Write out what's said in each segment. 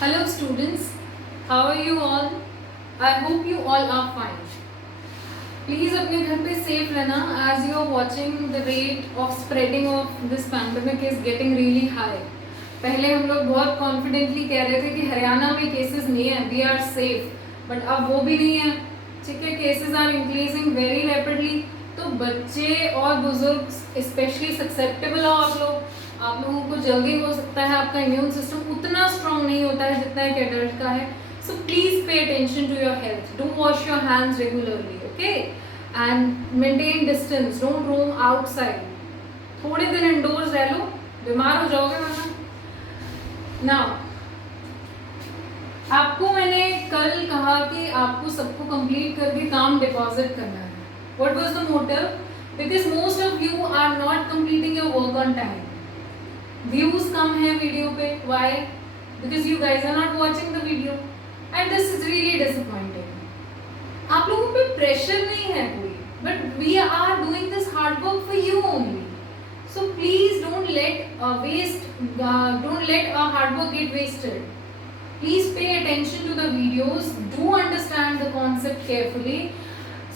Hello students, how are you all? I hope you all are fine. Please अपने घर पे safe रहना as you are watching the rate of spreading of this pandemic is getting really high. पहले हम लोग बहुत confidently कह रहे थे कि हरियाणा में cases नहीं है, we are safe, but अब वो भी नहीं है, ठीक है, cases are increasing very rapidly. तो बच्चे और बुजुर्ग स्पेशली ससेप्टेबल हो आप लोगों को जल्दी हो सकता है, आपका इम्यून सिस्टम उतना स्ट्रांग नहीं होता है जितना एक एडल्ट का है. So please pay attention to your health, do wash your hands regularly, okay, and maintain distance, don't roam outside. थोड़े दिन इंडोर्स रह लो, बीमार हो जाओगे वरना. नाउ आपको मैंने कल कहा कि आपको सबको कंप्लीट करके काम डिपॉजिट करना है. What was the motive? Because most of you are not completing your work on time. Views कम है वीडियो पे. Why? Because you guys are not watching the video, and this is really disappointing. आप लोगों पे pressure नहीं है कोई, but we are doing this hard work for you only. So please don't let our hard work get wasted. Please pay attention to the videos. Do understand the concept carefully.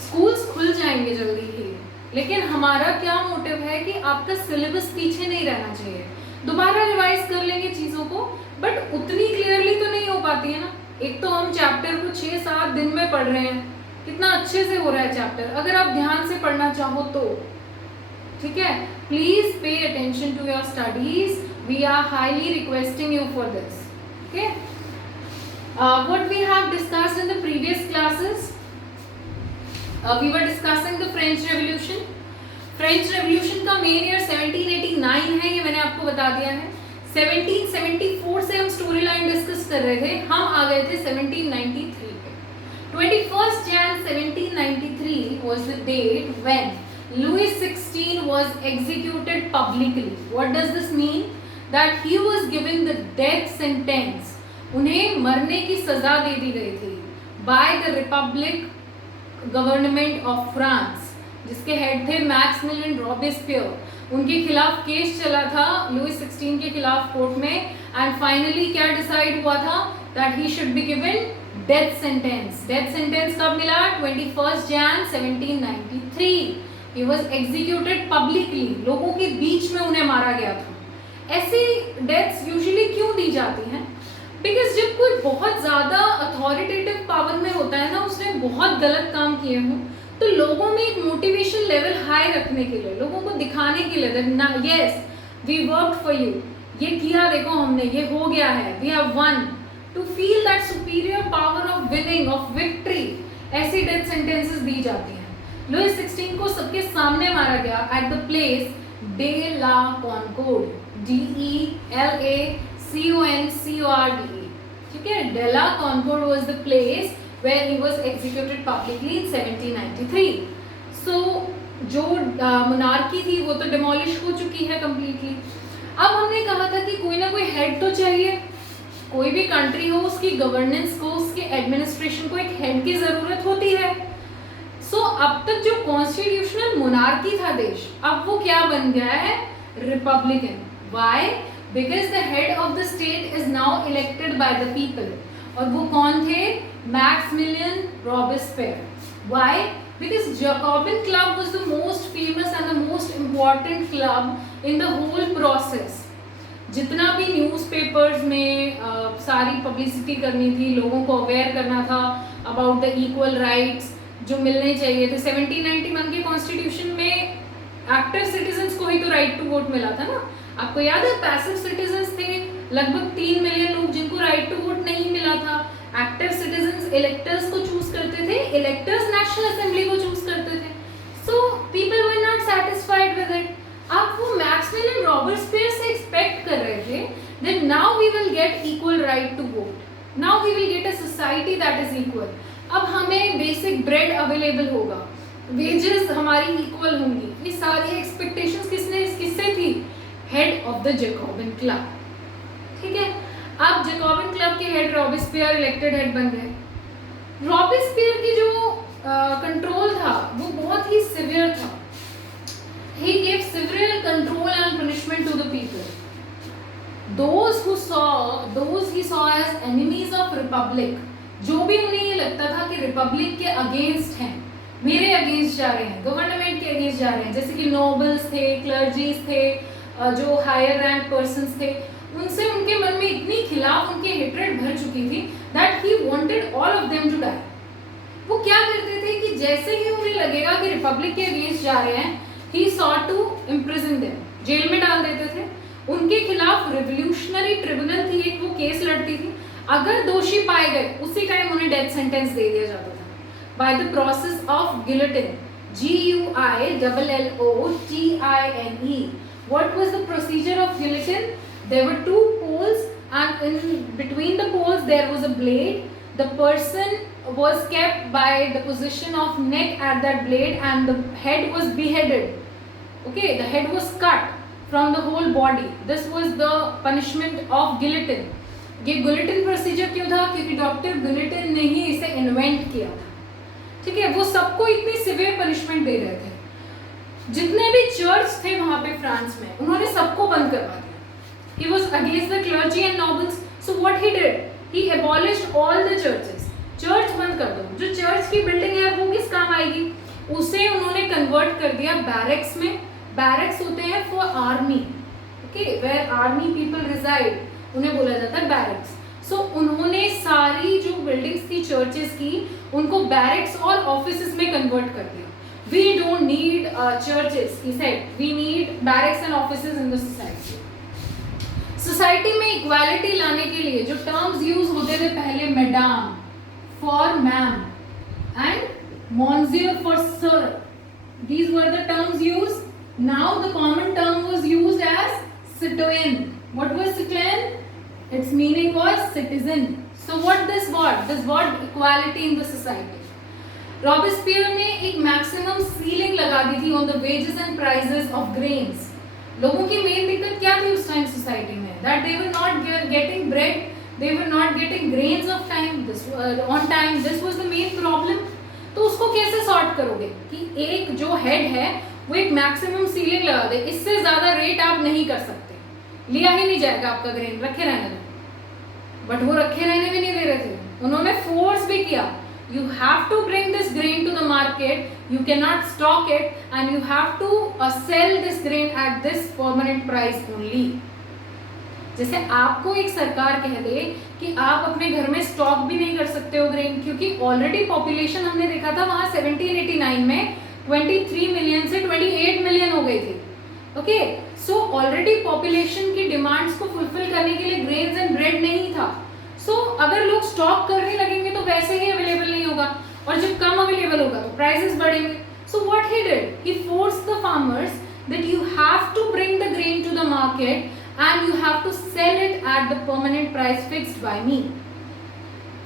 Schools खुल जाएंगे जल्दी ही, लेकिन हमारा क्या motive है कि आपका syllabus पीछे नहीं रहना चाहिए. दोबारा रिवाइज कर लेंगे चीज़ों को, बट उतनी क्लियरली तो नहीं हो पाती है ना. एक तो हम चैप्टर को 6-7 दिन में पढ़ रहे हैं, कितना अच्छे से हो रहा है चैप्टर, अगर आप ध्यान से पढ़ना चाहो तो, ठीक है. Please pay attention to your studies, we are highly requesting you for this, okay. What we have discussed in the previous classes, we were discussing the French Revolution. French Revolution का मेन ईयर 1789 है, ये मैंने आपको बता दिया है. 1774 से हम स्टोरी लाइन डिस्कस कर रहे थे, हम आ गए थे 1793 पे. 21st Jan 1793 was the date when Louis XVI was executed publicly. What does this mean? That he was given the death sentence. उन्हें मरने की सजा दे दी गई थी by the Republic government of France, जिसके हेड थे मैक्सिमिलियन रॉबेस्पियर. उनके खिलाफ केस चला था लुइस 16 के खिलाफ कोर्ट में, एंड फाइनली क्या डिसाइड हुआ था, that he should be given death sentence. Death sentence कब मिला? 21 Jan 1793. He was executed publicly, लोगों के बीच में उन्हें मारा गया था. ऐसी डेथ्स यूजुअली क्यों दी जाती हैं? बिकॉज जब कोई बहुत ज़्यादा अथॉरिटेटिव पावर में होता है ना, उसने बहुत गलत काम किए हों, तो लोगों में एक मोटिवेशन लेवल हाई रखने के लिए, लोगों को दिखाने के लिए ना, yes we work for you, ये किया देखो हमने, ये हो गया है, we have won, to feel that superior power of winning, of victory. ऐसी डेथ सेंटेंसेस दी जाती हैं. लुइस 16 को सबके सामने मारा गया at the place de la Concorde, DELACONCORDE, ठीक है. De la Concorde was the place where he was executed publicly in 1793. So जो मोनार्की थी वो तो डिमोलिश हो चुकी है कम्प्लीटली. अब हमने कहा था कि कोई ना कोई हेड तो चाहिए. कोई भी कंट्री हो, उसकी गवर्नेंस को, उसके एडमिनिस्ट्रेशन को एक हेड की जरूरत होती है. सो अब तक जो कॉन्स्टिट्यूशनल मोनार्की था देश, अब वो क्या बन गया है? Republican. Why? Because the head of the state is now elected by the people. और वो कौन थे? Maximilien Robespierre. Why? Because Jacobin Club was the most famous and the most important club in the whole process. जितना भी newspapers में सारी publicity करनी थी, लोगों को अवेयर करना था अबाउट द इक्वल राइट्स जो मिलने चाहिए थे. 1791 के कॉन्स्टिट्यूशन में एक्टिव सिटीजन्स को ही तो राइट टू वोट मिला था ना. आपको याद है पैसिव सिटीजन्स थे लगभग 3 मिलियन लोग जिनको राइट टू वोट नहीं मिला था. एक्टिव सिटीजन्स इलेक्टर्स को चूज करते थे, इलेक्टर्स नेशनल असेंबली को चूज करते थे. So people were not satisfied with it. अब वो मैक्सिमिलियन रॉबेस्पियर से एक्सपेक्ट कर रहे थे that now we will get equal right to vote, now we will get a society that is equal. अब हमें बेसिक ब्रेड अवेलेबल होगा, wages हमारी इक्वल होंगी. ये सारी एक्सपेक्टेशंस किससे थी? Head of the Jacobin club, ठीक है. अब जैकोबिन क्लब के हेड रॉबेस्पियर इलेक्टेड हेड बन गए. रॉबेस्पियर की जो कंट्रोल था वो बहुत ही सिवियर था. He gave severe control and punishment to the people. Those who saw those he saw as enemies of republic, जो भी उन्हें ये लगता था कि रिपब्लिक के अगेंस्ट हैं, मेरे अगेंस्ट जा रहे हैं, गवर्नमेंट के अगेंस्ट जा रहे हैं, जैसे कि नोबल्स थे, क्लर्जीज थे, जो हायर रैंक पर्सन्स थे, उनसे उनके मन में इतनी खिलाफ उनके हेट्रेड भर चुकी थी that he wanted all of them to die. वो क्या करते थे कि जैसे ही उन्हें लगेगा कि रिपब्लिक के अगेंस्ट जा रहे हैं, he sought to imprison them, जेल में डाल देते थे। उनके खिलाफ रिवोल्यूशनरी ट्रिब्यूनल थी एक, वो केस लड़ती थी, अगर दोषी पाए गए उसी टाइम उन्हें डेथ सेंटेंस दे दिया जाता था by the process of guillotine, GUILLOTINE। What was the procedure of guillotine? There were two poles and in between the poles there was a blade. The person was kept by the position of neck at that blade and the head was beheaded. Okay, the head was cut from the whole body. This was the punishment of guillotine. ये गुलिटिन procedure क्यों था? क्योंकि doctor गुलिटिन ने ही इसे invent किया था। ठीक है, वो सबको इतनी सिवियर पनिशमेंट दे रहे थे। जितने भी चर्च थे वहां पे फ्रांस में, उन्होंने सबको बंद करवा दिया। He was against the clergy and nobles. So what he did? He abolished all the churches. Church बंद कर दो, जो चर्च की बिल्डिंग है वो किस काम आएगी? उसे उन्होंने कन्वर्ट कर दिया बैरक्स में। बैरक्स होते हैं for army, okay, where army people reside, उन्हें बोला जाता है बैरक्स। सो उन्होंने सारी जो बिल्डिंग्स थी चर्चेस की, उनको बैरक्स और ऑफिसेस में कन्वर्ट कर दिया। We don't need churches, he said. We need barracks and offices in the society. Society में इक्वालिटी लाने के लिए जो टर्म्स यूज होते थे पहले, madam for ma'am and monsieur for sir, these were the terms used. Now the common term was used as citoyen. What was citoyen? Its meaning was citizen. So what this brought? This brought equality in the society. Robespierre ने एक maximum ceiling लगा दी थी on the wages and prices of grains. लोगों की main दिक्कत क्या थी उस टाइम सोसाइटी में? That they were not getting bread, they were not getting grains of time, on time. This was the main problem. तो उसको कैसे सॉर्ट करोगे कि एक जो हेड है वो एक मैक्सिमम सीलिंग लगा दे, इससे ज्यादा रेट आप नहीं कर सकते, लिया ही नहीं जाएगा आपका ग्रेन, रखे रहने दो। बट वो रखे रहने भी नहीं दे रहे थे, उन्होंने फोर्स भी किया। You have to bring this grain to the market. You cannot stock it, and you have to sell this grain at this permanent price only. जैसे आपको एक सरकार कह दे कि आप अपने घर में स्टॉक भी नहीं कर सकते हो ग्रेन, क्योंकि ऑलरेडी पॉपुलेशन हमने देखा था वहां 1789 में 23 मिलियन से 28 मिलियन हो गई थी। ओके, सो ऑलरेडी पॉपुलेशन की डिमांड्स को फुलफिल करने के लिए ग्रेन्स एंड ब्रेड नहीं था। सो अगर लोग स्टॉक करने लगेंगे तो वैसे ही अवेलेबल नहीं होगा, और जब कम अवेलेबल होगा तो प्राइसेस बढ़ेंगे। So what he did, he forced the farmers that you have to bring the grain to the market and you have to sell it at the permanent price fixed by me.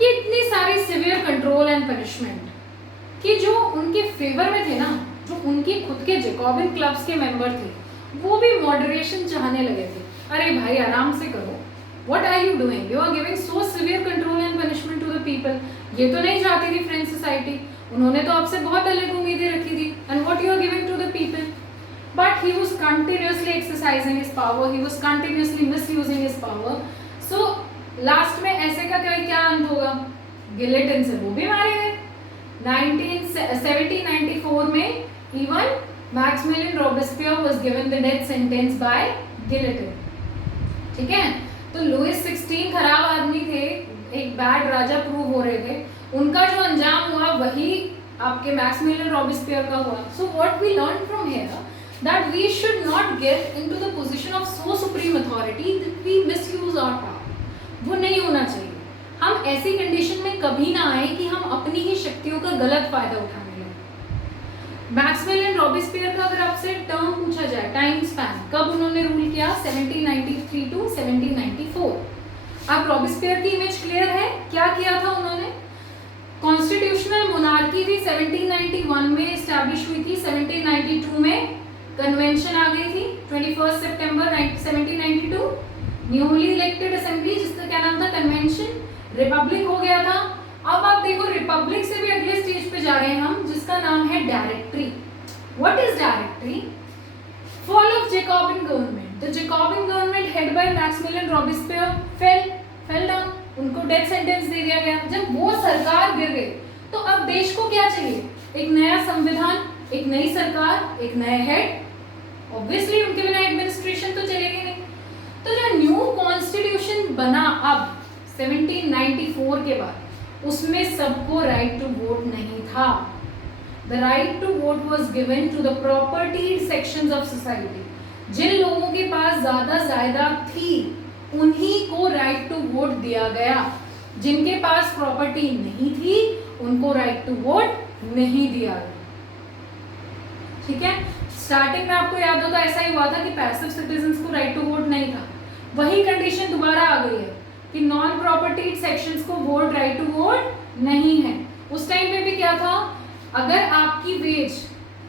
ये इतनी सारी severe control and punishment कि जो उनके favour में थे ना, जो उनके खुद के जैकोबिन क्लब्स के मेंबर थे, वो भी मॉडरेशन चाहने लगे थे। अरे भाई आराम से करो, What are you doing? You are giving so severe control and punishment to the people. ये तो नहीं चाहती थी फ्रेंच सोसाइटी, उन्होंने तो आपसे बहुत अलग उम्मीदें रखी थी। And what you are giving to the people? But he was continuously exercising his power. He was continuously misusing his power. So last में ऐसे का क्या अंत होगा? गिलेटिन से वो भी मारे गए। 1794 में even Maximilian Robespierre was given the death sentence by guillotine. ठीक है, तो लुइस 16 खराब आदमी थे, एक बैड राजा प्रूव हो रहे थे, उनका जो अंजाम हुआ वही आपके मैक्सिमिलियन रॉबेस्पियर का हुआ। So what we learn from here that we should not get into the position of so supreme authority that we misuse our power. वो नहीं होना चाहिए। हम ऐसी कंडीशन में कभी ना आए कि हम अपनी ही शक्तियों का गलत फायदा उठाने लगे। मैक्सिमिलियन रॉबेस्पियर का अगर आपसे टर्म पूछा जाए, टाइम स्पैन, कब उन्होंने रूल किया? 1793 टू 1794। अब रॉबेस्पियर की इमेज क्लियर है, क्या किया था उन्होंने? कॉन्स्टिट्यूशनल मोनार्की थी 1791 में एस्टैब्लिश हुई थी, 1792 में कन्वेंशन आ गई थी, 21 सितंबर 1792 न्यूली इलेक्टेड असेंबली, जिसका क्या नाम था? कन्वेंशन। रिपब्लिक हो गया था। अब आप देखो रिपब्लिक से भी अगले स्टेज पे जा रहे हैं हम, जिसका नाम है directory. What is directory? Fall of Jacobin government. The Jacobin government head by Maximilien Robespierre fell fell down, उनको डेथ सेंटेंस दे दिया गया। जब वो सरकार गिर गई तो अब देश को क्या चाहिए? एक नया संविधान, एक नई सरकार, एक नया हेड। ऑब्वियसली उनके बिना एडमिनिस्ट्रेशन तो चलेगी नहीं। तो जो न्यू कॉन्स्टिट्यूशन बना अब 1794 के बाद, उसमें सबको राइट टू वोट नहीं था। The right to vote was given to the property sections of society. जिन लोगों के पास ज्यादा जायदाद थी उन्हीं को राइट टू वोट दिया गया। जिनके पास प्रॉपर्टी नहीं थी उनको राइट टू वोट नहीं दिया गया। ठीक है, स्टार्टिंग में आपको याद होगा ऐसा ही हुआ था कि पैसिव सिटीजन्स को राइट टू वोट नहीं था। वही कंडीशन दोबारा आ गई है कि नॉन प्रॉपर्टी सेक्शंस को वोट राइट टू वोट नहीं है। उस टाइम पे भी क्या था, अगर आपकी वेज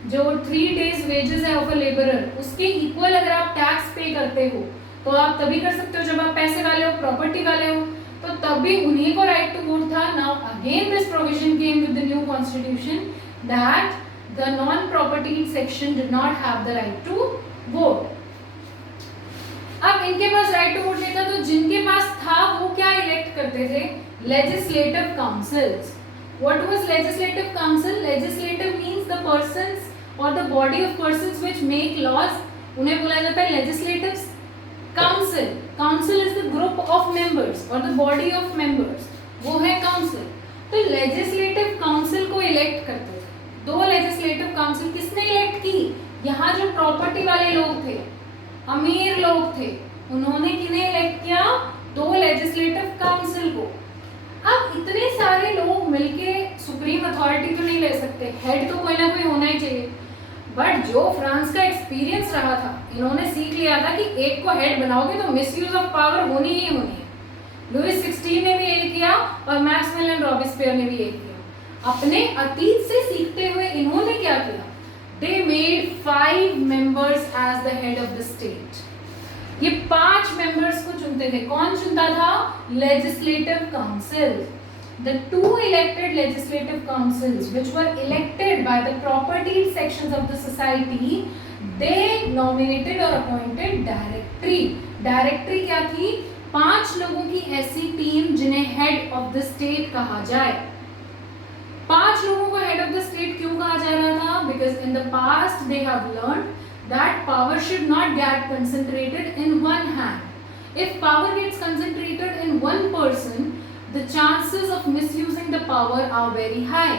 जो 3 days वेजेस है ऑफ अ लेबरर, उसके इक्वल अगर आप टैक्स पे करते हो तो आप तभी कर सकते हो जब आप पैसे वाले हो, प्रॉपर्टी वाले हो, तो तभी उन्हीं को राइट टू वोट था। Now again this provision came with the new constitution that the non property section did not have the right to vote. अब इनके पास राइट टू वोट नहीं था, तो जिनके पास था वो क्या इलेक्ट करते थे? Legislative councils. What was legislative council? Legislative means the persons or the body of persons which make laws. उन्हें बोला जाता है legislative council. Council is the group of members or the body of members. वो है council. तो legislative council को elect करते थे। 2 legislative council किसने elect की? यहाँ जो property वाले लोग थे, अमीर लोग थे, उन्होंने किन्हें elect किया? 2 legislative council को। अब इतने सारे लोग मिलके सुप्रीम अथॉरिटी तो नहीं ले सकते, हेड तो कोई ना कोई होना ही चाहिए। बट जो फ्रांस का एक्सपीरियंस रहा था, इन्होंने सीख लिया था कि एक को हेड बनाओगे तो मिसयूज ऑफ पावर होनी ही होनी है। लुइस 16 ने भी यही किया और मैक्सवेल रॉबिस्पियर ने भी यही किया। अपने अतीत से सीखते हुए इन्होंने क्या किया? They made 5 members as the head of the state. ये 5 मेंबर्स को चुनते थे। कौन चुनता था? Legislative council. The 2 elected legislative councils which were elected by the property sections of the society, they nominated or appointed directory. Directory क्या थी? 5 लोगों की ऐसी टीम जिन्हें हेड ऑफ द स्टेट कहा जाए। 5 लोगों को हेड ऑफ द स्टेट क्यों कहा जा रहा था? Because in the past they have learned that power should not get concentrated in one hand. If power gets concentrated in one person, the chances of misusing the power are very high.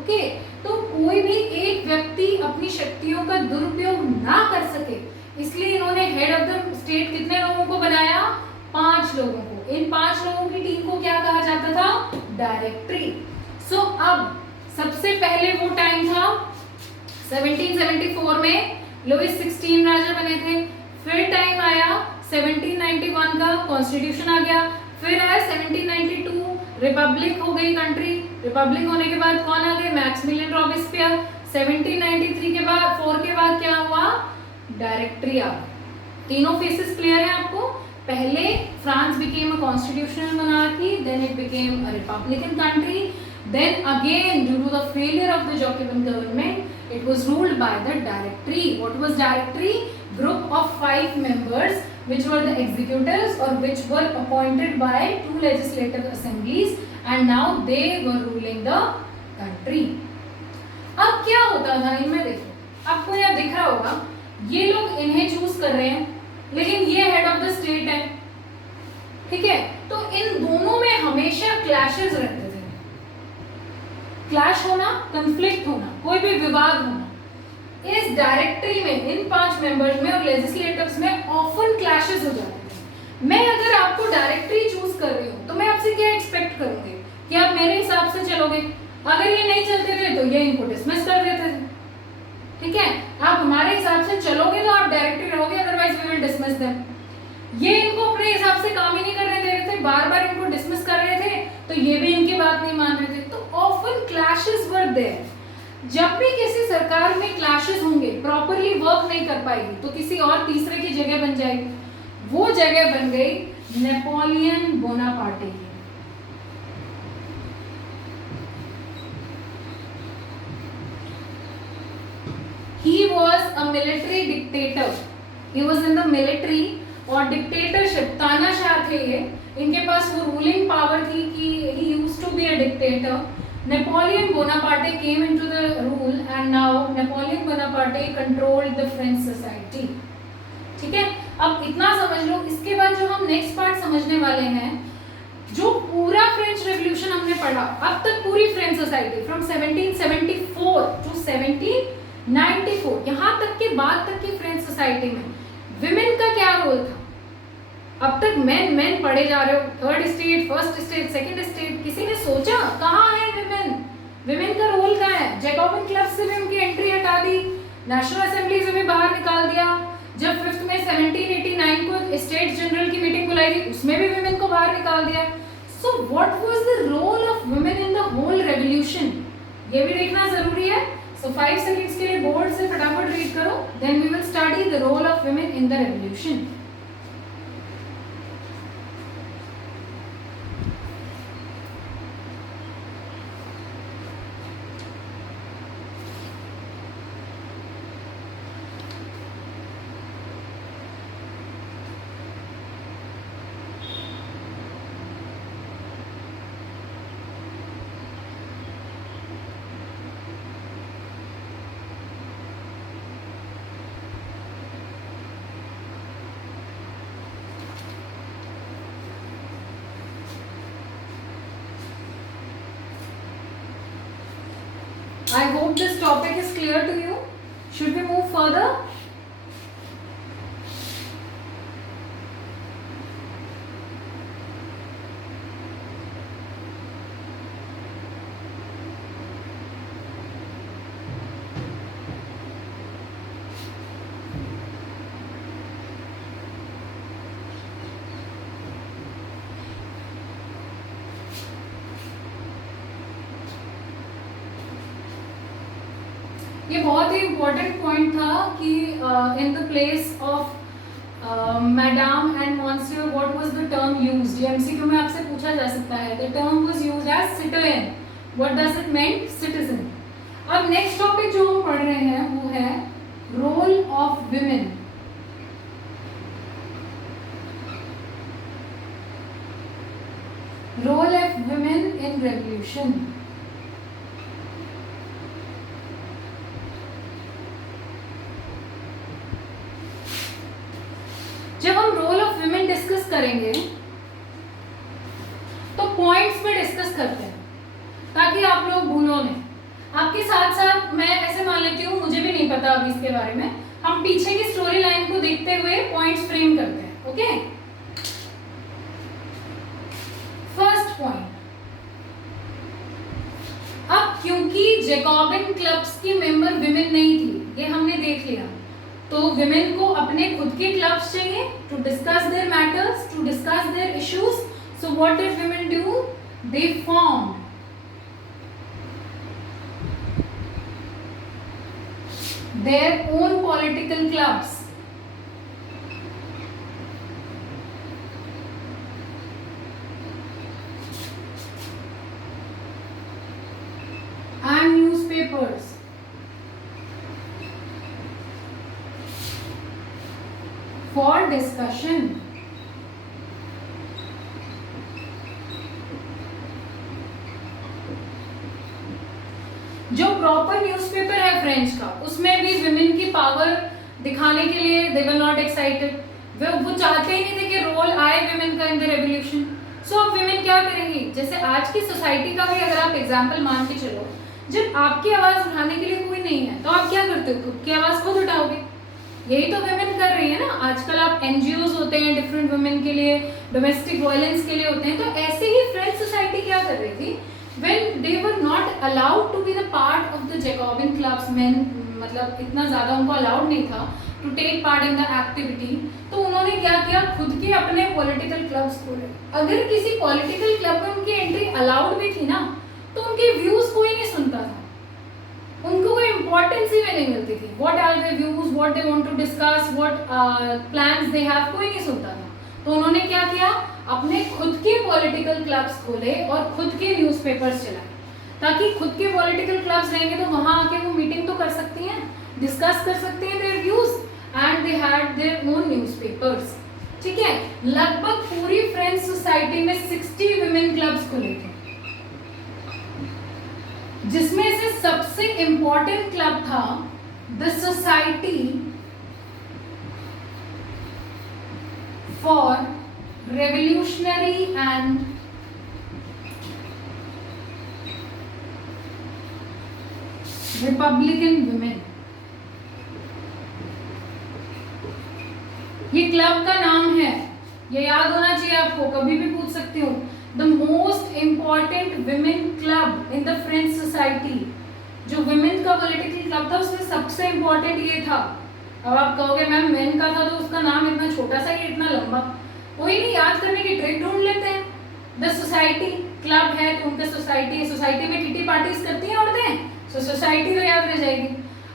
Okay? तो कोई भी एक व्यक्ति अपनी शक्तियों का दुरुपयोग ना कर सके, इसलिए इन्होंने हेड ऑफ द स्टेट कितने लोगों को बनाया? 5 लोगों को। इन 5 लोगों की टीम को क्या कहा जाता था? डायरेक्टरी। सो अब सबसे पहले वो टाइम था 1774 में लुइस 16 राजा बने थे। फिर टाइम आया 1791 का, कॉन्स्टिट्यूशन आ गया। फिर आया 1792, रिपब्लिक हो गई कंट्री। रिपब्लिक होने के बाद कौन आ गए? Maximilian Robespierre. 1793 के बाद 4 के बाद क्या हुआ? डायरेक्टरी आ गई। तीनों फेसेस क्लियर है आपको? पहले France became a constitutional monarchy, then it became a republican country, then again due to the failure of the Jacobin government it was ruled by the directory. What was directory? Group of 5 members which were the executives or which were appointed by 2 legislative assemblies and now they were ruling the country. अब क्या होता था इनमें? देखो आपको यहाँ दिख रहा होगा, ये लोग इन्हें चूज कर रहे हैं लेकिन ये हेड ऑफ द स्टेट है। ठीक है, तो इन दोनों में हमेशा क्लैशेस रहते थे। क्लैश होना, कंफ्लिक्ट होना, कोई भी विवाद होना। इस डायरेक्टरी में इन 5 मेंबर्स में और लेजिस्लेटिव्स में ऑफन क्लैशेस हो जाते थे। मैं अगर आपको डायरेक्टरी चूज कर रही हूँ तो मैं आपसे क्या एक्सपेक्ट करूंगी कि आप मेरे हिसाब से चलोगे। अगर ये नहीं चलते थे तो ये इनको डिसमिस कर देते थे। ठीक है, आप हमारे हिसाब से चलोगे तो आप डायरेक्टरी रहोगे, otherwise we will dismiss them. ये इनको अपने हिसाब से काम ही नहीं करने दे रहे थे, बार बार इनको डिसमिस कर रहे थे, तो ये भी इनकी बात नहीं मान रहे थे। तो ऑफन क्लैशेस वर देयर। जब भी किसी सरकार में क्लैशेस होंगे, प्रॉपरली वर्क नहीं कर पाएगी तो किसी और तीसरे की जगह बन जाएगी। वो जगह बन गई नेपोलियन बोनापार्टे की। He was a military dictator. He was in the military और डिक्टेटरशिप, तानाशाह थे ये, इनके पास वो रूलिंग पावर थी कि he used to be a dictator. Napoleon Bonaparte came into the rule and now Napoleon Bonaparte controlled the French society. ठीक है, अब इतना समझ लो. इसके बाद जो हम नेक्स्ट पार्ट समझने वाले हैं, जो पूरा फ्रेंच रेवोल्यूशन हमने पढ़ा अब तक, पूरी फ्रेंच सोसाइटी फ्रॉम 1774 टू 1794, यहाँ तक के बाद तक की फ्रेंच सोसाइटी में विमेन का क्या रोल था. अब तक मेन पढ़े जा रहे हो, third state, first state, second state. किसी ने सोचा कहाँ है विमेन का रोल कहाँ है? जैकोबिन क्लब से भी उनकी एंट्री हटा दी, नेशनल असेंबली से भी बाहर निकाल दिया. जब 5 मई 1789 को स्टेट जनरल की मीटिंग बुलाई थी, उसमें भी विमेन को बाहर निकाल दिया. So what was the role of women in the whole revolution, ये भी देखना जरूरी है. सो 5 सेकंड्स के लिए बोर्ड से फटाफट रीड करो, then we will study the role of women in the revolution. I hope this topic is clear to you. Should we move further? ये बहुत ही इम्पोर्टेंट पॉइंट था कि in the place of madam and monsieur what was the term used. ये MCQ में आपसे पूछा जा सकता है. The term was used as citizen. What does it mean? Citizen. अब नेक्स्ट टॉपिक जो हम पढ़ रहे हैं वो है role of women. Role of women in revolution. जब हम रोल ऑफ विमेन डिस्कस करेंगे तो पॉइंट्स में डिस्कस करते हैं ताकि आप लोग भूलो नहीं. आपके साथ साथ मैं ऐसे मान लेती हूँ, मुझे भी नहीं पता अभी इसके बारे में, हम पीछे की स्टोरी लाइन को देखते हुए पॉइंट्स फ्रेम करते हैं. Okay, first point. अब क्योंकि जैकोबिन क्लब्स की मेंबर विमेन नहीं थी, ये हमने देख लिया, तो विमेन को अपने खुद के क्लब्स चाहिए to discuss their matters, to discuss their issues. So what did women do? They formed their own political clubs. And newspapers. For discussion. जो प्रॉपर न्यूज़पेपर है फ्रेंच का, उसमें भी विमेन की पावर दिखाने के लिए दे वर नॉट एक्साइटेड. वो चाहते ही नहीं थे कि रोल आए विमेन का इन द रेवोल्यूशन. सो अब विमेन क्या करेंगी? जैसे आज की सोसाइटी का भी अगर आप एग्जांपल मान के चलो, जब आपकी आवाज उठाने के लिए कोई नहीं है तो आप क्या करते हो? खुद की आवाज खुद उठाओगे. यही तो विमेन कर रही है ना. आजकल आप एनजीओज होते हैं डिफरेंट वुमेन के लिए, डोमेस्टिक वायलेंस के लिए होते हैं. तो ऐसे ही फ्रेंच सोसाइटी क्या कर रही थी? When they were not allowed to be the part of the Jacobin clubs, men मतलब इतना ज़्यादा उनको allowed नहीं था to take part in the activity, तो उन्होंने क्या किया? खुद के अपने political clubs खोले. अगर किसी political club में उनकी entry allowed भी थी ना, तो उनके views कोई नहीं सुनता था, उनको कोई importance ही नहीं मिलती थी. What are their views, what they want to discuss, what plans they have, कोई नहीं सुनता था. तो उन्होंने क्या किया? अपने खुद के पॉलिटिकल क्लब्स खोले और खुद के न्यूज़पेपर्स चलाए, ताकि खुद के पॉलिटिकल क्लब्स रहेंगे तो वहाँ आके वो मीटिंग तो कर सकती हैं, डिस्कस कर सकते हैं their views, and they had their own newspapers. ठीक है, लगभग पूरी फ्रेंच सोसाइटी में 60 विमेन क्लब्स खुले थे, जिसमें से सबसे इंपॉर्टेंट क्लब था the society for revolutionary and republican women. ये क्लब का नाम है, ये याद होना चाहिए आपको, कभी भी पूछ सकती हूँ। The most important women club in the French society, जो विमेन का पॉलिटिकल क्लब था उसमें सबसे इंपॉर्टेंट ये था। अब आप कहोगे मैम मेन का था तो उसका नाम इतना छोटा सा, ये इतना लंबा, कोई नहीं, याद करने की ट्रिक ढूंढ लेते हैं। द सोसाइटी, क्लब है तो उनका सोसाइटी, सोसाइटी में किटी पार्टीज करती हैं औरतें, तो सोसाइटी तो याद रह जाएगी।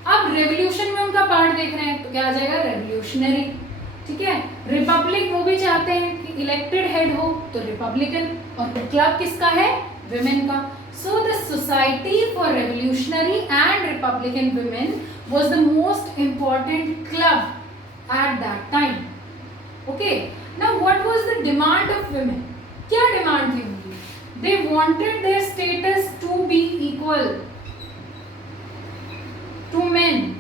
अब रेवोल्यूशन में उनका पार्ट देख रहे हैं तो क्या आ जाएगा, रेवोल्यूशनरी, ठीक है। रिपब्लिक वो भी चाहते हैं कि इलेक्टेड हेड हो तो रिपब्लिकन, और क्लब किसका है, विमेन का। So the society for revolutionary and republican women was the most important club at that time. Okay, now what was the demand of women, क्या डिमांड थी उनकी? They wanted their status to be equal to men.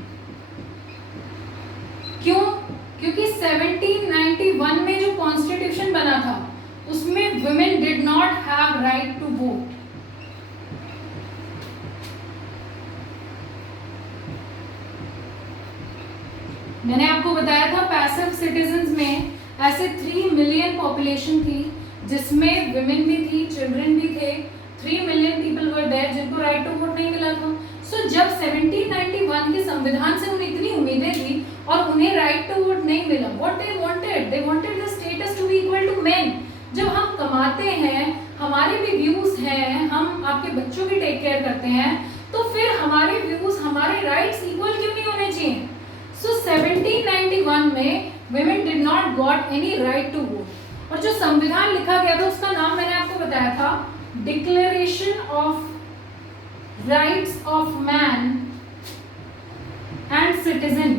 क्यों? क्योंकि 1791 में जो constitution बना था उसमें women did not have right to vote. मैंने आपको बताया था पैसिव सिटीजन्स में ऐसे 3 मिलियन पॉपुलेशन थी, जिसमें वुमेन भी थी, चिल्ड्रन भी थे। 3 मिलियन पीपल वर देयर जिनको राइट टू वोट नहीं मिला था। सो जब 1791 के संविधान से उन्हें इतनी उम्मीदें थी और उन्हें राइट टू वोट नहीं मिला, what they wanted the status to be equal to men. जब हम कमाते हैं, हमारे भी व्यूज हैं, हम आपके बच्चों की टेक केयर करते हैं, तो फिर हमारे व्यूज, हमारे राइट्स इक्वल क्यों नहीं होने चाहिए? सो 1791 में women did not got any right to vote। और जो संविधान लिखा गया था उसका नाम मैंने आपको बताया था declaration of rights of man and citizen.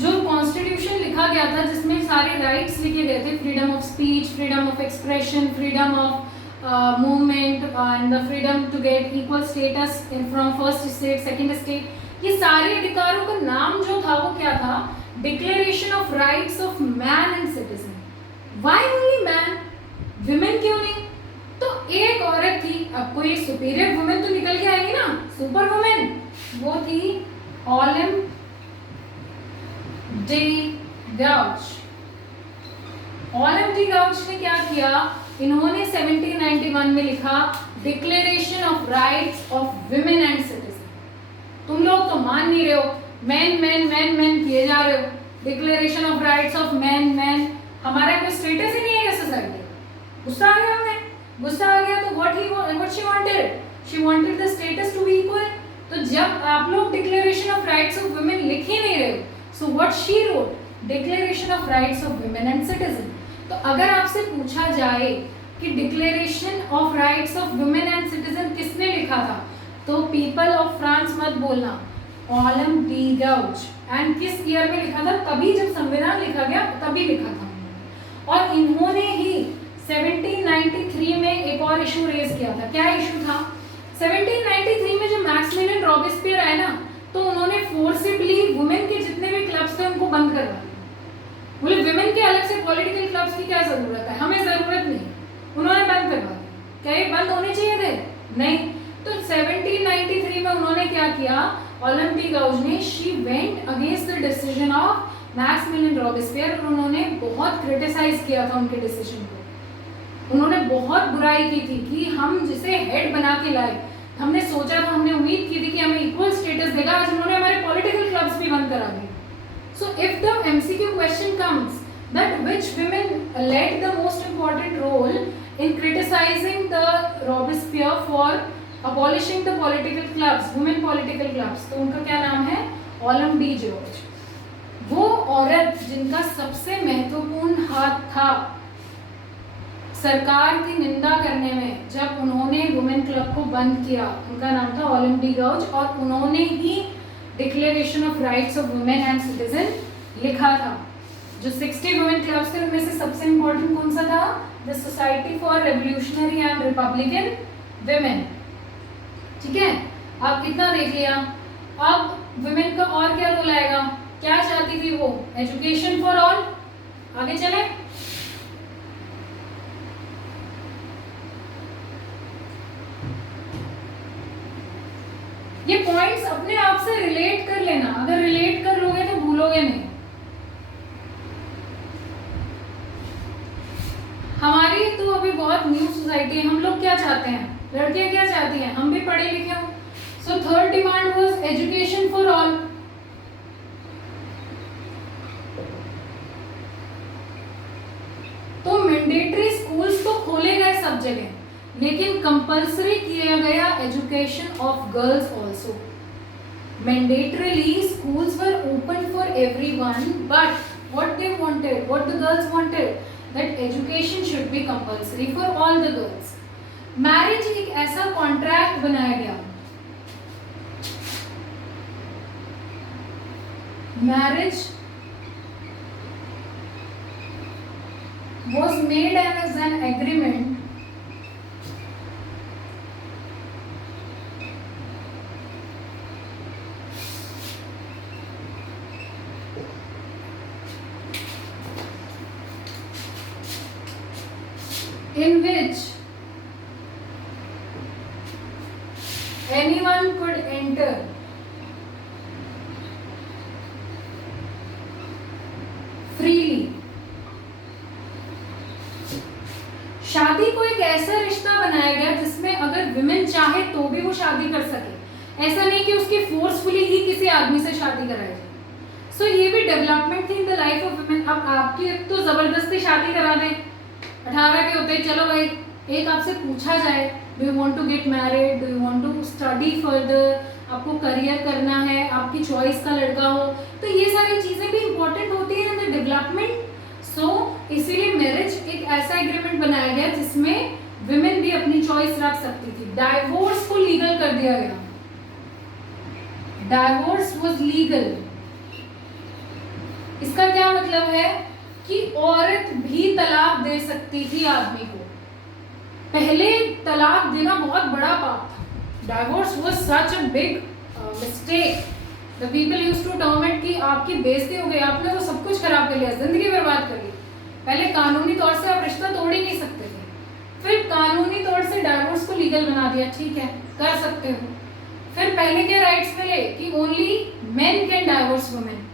जो कॉन्स्टिट्यूशन लिखा गया था जिसमें सारे राइट्स लिखे गए थे, freedom of speech, freedom of expression, freedom of movement and the freedom to get equal status in from first state, second state, ये सारे अधिकारों का नाम जो था वो क्या था? Declaration of rights of man and citizen. Why only man, women क्यों नहीं? तो एक औरत थी, अब कोई सुपीरियर वुमेन तो निकल के आएगी ना, सुपर वुमेन, वो थी ऑलम डी गाउच। ऑलम डी गाउच ने क्या किया? इन्होंने 1791 में लिखा declaration of rights of women and citizen. तुम लोग तो मान नहीं रहे हो, मैन मैन मैन मैन किए जा रहे हो, declaration of rights of man man, हमारा कोई स्टेटस ही नहीं है सोसाइटी। गुस्सा आ गया हमें, गुस्सा आ गया तो what she wanted the status to be equal. तो जब आप लोग declaration of rights of women लिख ही नहीं रहे हो, so what she wrote, declaration of rights of women and citizen. तो अगर आपसे पूछा जाए कि declaration of rights of women and citizen किसने लिखा था, तो पीपल ऑफ फ्रांस मत बोलना, ऑलम डी गाउच। एंड किस ईयर में लिखा था? तभी जब संविधान लिखा गया तभी लिखा था। और इन्होंने ही 1793 में एक और इशू रेज किया था। क्या इशू था? 1793 में जब मैक्सिमिलियन रॉबेस्पियर आए ना, तो उन्होंने फोर्सिबली वुमेन के जितने भी क्लब्स थे उनको बंद करवा दिया। बोले विमेन के अलग से पॉलिटिकल क्लब्स की क्या जरूरत है, हमें जरूरत नहीं, उन्होंने बंद करवा दिया। क्या ये बंद होने चाहिए थे? नहीं। तो 1793 में उन्होंने क्या किया? ऑलम डी गाउच ने, she went against the decision of Maximilian Robespierre, और उन्होंने बहुत क्रिटिसाइज किया था उनके डिसीजन को। उन्होंने बहुत बुराई की थी कि हम जिसे हेड बना के लाए, हमने सोचा था, हमने उम्मीद की थी कि हमें इक्वल स्टेटस देगा, आज उन्होंने हमारे पॉलिटिकल क्लब्स भी बंद करा दिए। So if the MCQ question comes that which women led the most important role in criticizing the Robespierre for abolishing the political clubs, women political clubs, तो उनका क्या नाम है? ऑलम डी जॉर्ज। वो औरत जिनका सबसे महत्वपूर्ण हाथ था सरकार की निंदा करने में जब उन्होंने वुमेन क्लब को बंद किया, उनका नाम था ऑलिम डी गौज, और उन्होंने ही declaration of rights of women and citizen लिखा था। जो 60 वुमेन क्लब्स थे उनमें से सबसे इम्पोर्टेंट कौन सा था? The society for revolutionary and republican women. ठीक है, आप कितना देख लिया। अब वुमेन का और क्या रोल आएगा? क्या चाहती थी वो? Education for all. आगे चले। ये पॉइंट्स अपने आप से रिलेट कर लेना, अगर रिलेट कर लोगे तो भूलोगे नहीं। हमारी तो अभी बहुत न्यू सोसाइटी है, हम लोग क्या चाहते हैं? लड़कियां क्या चाहती हैं? हम भी पढ़े लिखे हो। So third demand was education for all. तो मैंडेटरी स्कूल्स तो खोले गए सब जगह, लेकिन कंपल्सरी किया गया education of girls also. Mandatorily schools were open for everyone, but what the girls wanted, that education should be compulsory for all the girls. Marriage एक ऐसा कॉन्ट्रैक्ट बनाया गया, marriage was made as an agreement in which anyone could enter freely. शादी को एक ऐसा रिश्ता बनाया गया जिसमें अगर विमेन चाहे तो भी वो शादी कर सके, ऐसा नहीं कि उसकी फोर्सफुली ही किसी आदमी से शादी कराई जाए। सो ये भी डेवलपमेंट थी in the life of women. अब आपकी तो जबरदस्ती शादी करा दें, 18 के होते ही चलो भाई, एक आपसे पूछा जाए do you want to get married, do you want to study further, आपको करियर करना है, आपकी चॉइस का लड़का हो, तो ये सारी चीज़ें भी इंपॉर्टेंट होती है इन द डेवलपमेंट। सो इसीलिए मैरिज एक ऐसा एग्रीमेंट बनाया गया जिसमें विमेन भी अपनी चॉइस रख सकती थी। डाइवोर्स को लीगल कर दिया गया, डाइवोर्स वाज लीगल। इसका क्या मतलब है कि औरत भी तलाक दे सकती थी आदमी को। पहले तलाक देना बहुत बड़ा पाप था। Divorce was such a big mistake. The people used to term it कि आपकी बेइज्जती हो गई, आपने तो सब कुछ खराब कर लिया, जिंदगी बर्बाद कर ली। पहले कानूनी तौर से आप रिश्ता तोड़ ही नहीं सकते थे, फिर कानूनी तौर से डाइवोर्स को लीगल बना दिया, ठीक है कर सकते हो। फिर पहले क्या राइट्स मिले कि only main can divorce women.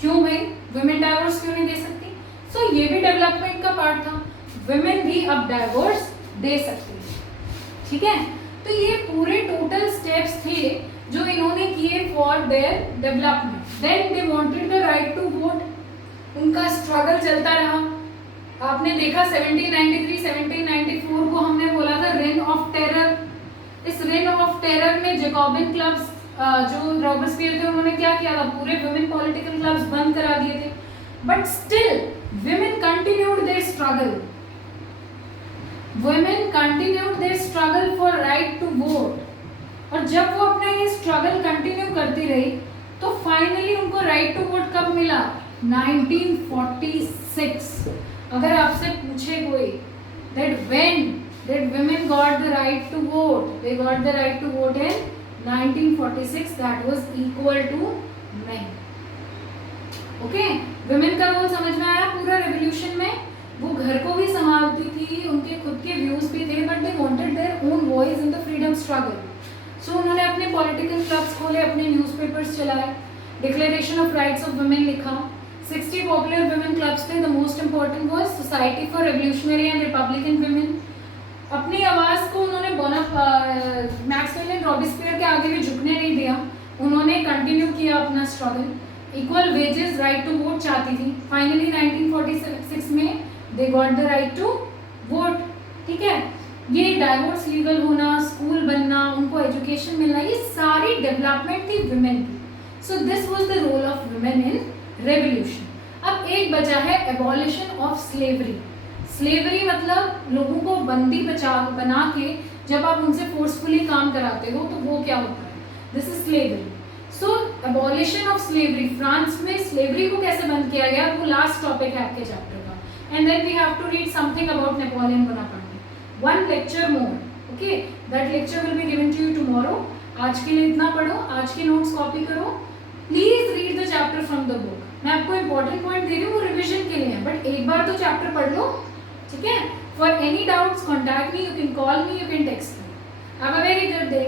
क्यों भाई, वुमेन डाइवोर्स क्यों नहीं दे सकती? सो ये भी डेवलपमेंट का पार्ट था, वुमेन भी अब डाइवोर्स दे सकती है। ठीक है, तो ये पूरे टोटल स्टेप्स थे जो इन्होंने किए for their development. Then they wanted the right to vote, उनका स्ट्रगल चलता रहा। आपने देखा 1793 1794 को हमने बोला था रेन ऑफ टेरर। इस रेन ऑफ टेरर में जैकोबिन क्लब्स जो रॉबर्टस्पियर थे उन्होंने क्या किया था, पूरे वुमेन पॉलिटिकल क्लब्स बंद करा दिए थे। But still women continued their struggle. Women continued their struggle for right to vote. और जब वो अपना ये स्ट्रगल कंटिन्यू करती रही तो फाइनली उनको राइट टू वोट कब मिला? 1946। अगर आपसे पूछे कोई that when did women got the right to vote, they got the right to vote in 1946, that was equal to men. Okay, women का रोल समझ में आया पूरा रेवोल्यूशन में। वो घर को भी संभालती थी, उनके खुद के व्यूज भी थे, but they wanted their own voice in the freedom struggle. So उन्होंने अपने पॉलिटिकल क्लब्स खोले, अपने न्यूज़पेपर्स चलाए, declaration of rights of women लिखा। 60 पॉपुलर वुमेन क्लब्स थे। The most important was society for revolutionary and republican women. अपनी आवाज़ को उन्होंने मैक्सवेल एंड रॉबर्टस्पियर के आगे भी झुकने नहीं दिया, उन्होंने कंटिन्यू किया अपना struggle. Equal wages, right to vote चाहती थी। फाइनली 1946 में they got the right to vote. ठीक है, ये डाइवोर्स लीगल होना, स्कूल बनना, उनको एजुकेशन मिलना, ये सारी डेवलपमेंट थी वुमेन की। So this was the role of women in revolution. अब एक बचा है एबॉलिशन ऑफ स्लेवरी। स्लेवरी मतलब लोगों को बंदी बना के जब आप उनसे फोर्सफुली काम कराते हो तो वो क्या होता है, this is slavery. So abolition of slavery, France में स्लेवरी को कैसे बंद किया गया, वो लास्ट टॉपिक है आपके चैप्टर का. And then we have to read something about Napoleon Bonaparte. One lecture more, okay, that lecture will be given to you tomorrow. आज के लिए इतना पढ़ो, आज के नोट्स कॉपी करो. Please read the chapter from the book. मैं आपको इंपॉर्टेंट पॉइंट दे रही हूँ, वो रिविजन के लिए है, बट एक बार तो चैप्टर पढ़ लो, ठीक है. For any doubts contact me, you can call me, you can text me. Have a very good day.